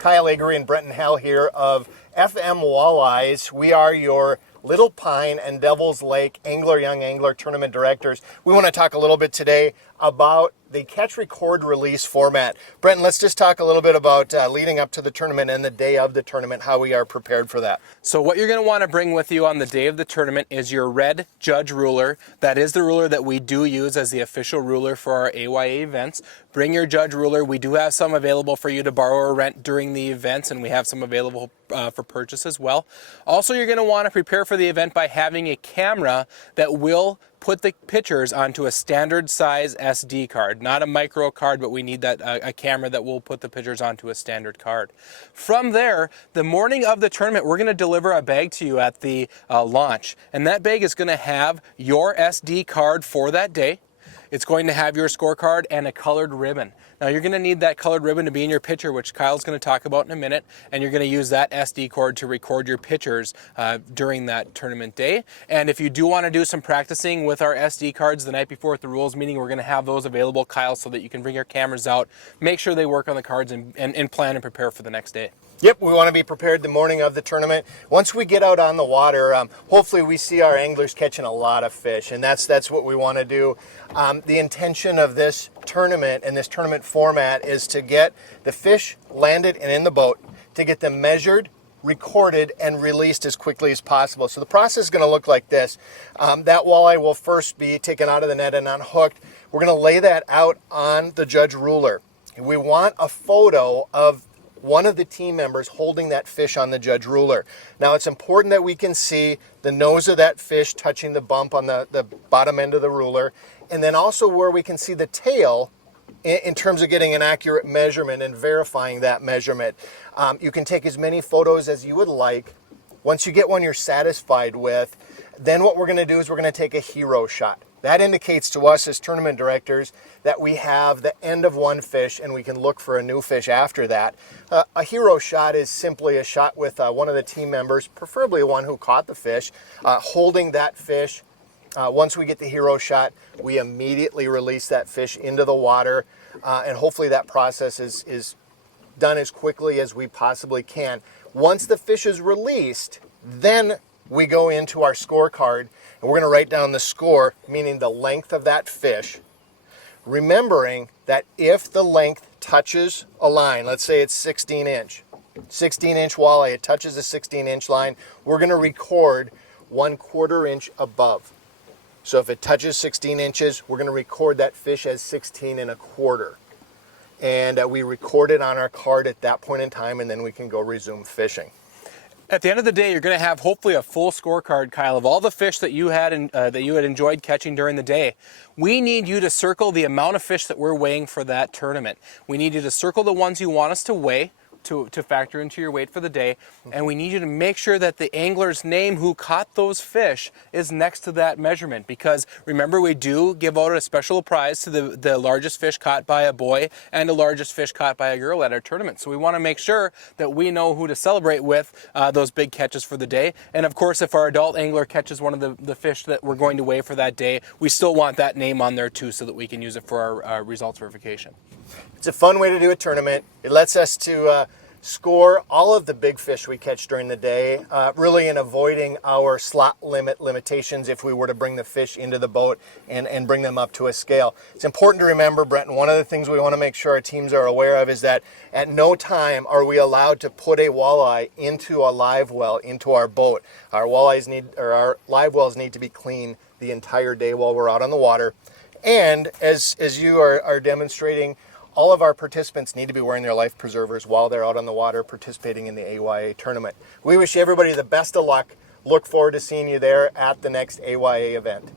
Kyle Avery and Brenton Hell here of FM Walleyes. We are your Little Pine and Devil's Lake Young Angler Tournament Directors. We want to talk a little bit today about the catch, record, release format. Brenton, let's just talk a little bit about leading up to the tournament and the day of the tournament, how we are prepared for that. So what you're going to want to bring with you on the day of the tournament is your red judge ruler. That is the ruler that we do use as the official ruler for our AYA events. Bring your judge ruler. We do have some available for you to borrow or rent during the events, and we have some available for purchase as well. Also, you're going to want to prepare for the event by having a camera that will put the pictures onto a standard size SD card, not a micro card, but we need that a camera that will put the pictures onto a standard card. From there, the morning of the tournament, we're going to deliver a bag to you at the launch, and that bag is going to have your SD card for that day. It's going to have your scorecard and a colored ribbon. Now you're going to need that colored ribbon to be in your picture, which Kyle's going to talk about in a minute, and you're going to use that SD card to record your pictures during that tournament day. And if you do want to do some practicing with our SD cards the night before at the rules meeting, we're going to have those available, Kyle, so that you can bring your cameras out, make sure they work on the cards, and plan and prepare for the next day. Yep, we want to be prepared the morning of the tournament. Once we get out on the water, hopefully we see our anglers catching a lot of fish, and that's what we want to do. The intention of this tournament and this tournament format is to get the fish landed and in the boat, to get them measured, recorded, and released as quickly as possible. So the process is going to look like this. That walleye will first be taken out of the net and unhooked. We're going to lay that out on the judge ruler. We want a photo of one of the team members holding that fish on the judge ruler. Now it's important that we can see the nose of that fish touching the bump on the bottom end of the ruler, and then also where we can see the tail in terms of getting an accurate measurement and verifying that measurement. You can take as many photos as you would like. Once you get one you're satisfied with, then what we're going to do is we're going to take a hero shot. That indicates to us as tournament directors that we have the end of one fish and we can look for a new fish after that. A hero shot is simply a shot with one of the team members, preferably one who caught the fish, holding that fish. Once we get the hero shot, we immediately release that fish into the water, and hopefully that process is done as quickly as we possibly can. Once the fish is released, then we go into our scorecard, and we're going to write down the score, meaning the length of that fish, remembering that if the length touches a line, let's say it's 16-inch walleye, it touches a 16-inch line, we're going to record 1/4 inch above. So if it touches 16 inches, we're going to record that fish as 16 1/4. And we record it on our card at that point in time, and then we can go resume fishing. At the end of the day, you're going to have hopefully a full scorecard, Kyle, of all the fish that you had enjoyed catching during the day. We need you to circle the amount of fish that we're weighing for that tournament. We need you to circle the ones you want us to weigh, to factor into your weight for the day, and we need you to make sure that the angler's name who caught those fish is next to that measurement, because remember, we do give out a special prize to the largest fish caught by a boy and the largest fish caught by a girl at our tournament. So we want to make sure that we know who to celebrate with those big catches for the day. And of course, if our adult angler catches one of the fish that we're going to weigh for that day, we still want that name on there too, so that we can use it for our results verification. It's a fun way to do a tournament. It lets us to score all of the big fish we catch during the day, really in avoiding our slot limitations if we were to bring the fish into the boat and bring them up to a scale. It's important to remember, Brenton, one of the things we want to make sure our teams are aware of is that at no time are we allowed to put a walleye into a live well into our boat. Our live wells need to be clean the entire day while we're out on the water. And as you are demonstrating, all of our participants need to be wearing their life preservers while they're out on the water participating in the AYA tournament. We wish everybody the best of luck. Look forward to seeing you there at the next AYA event.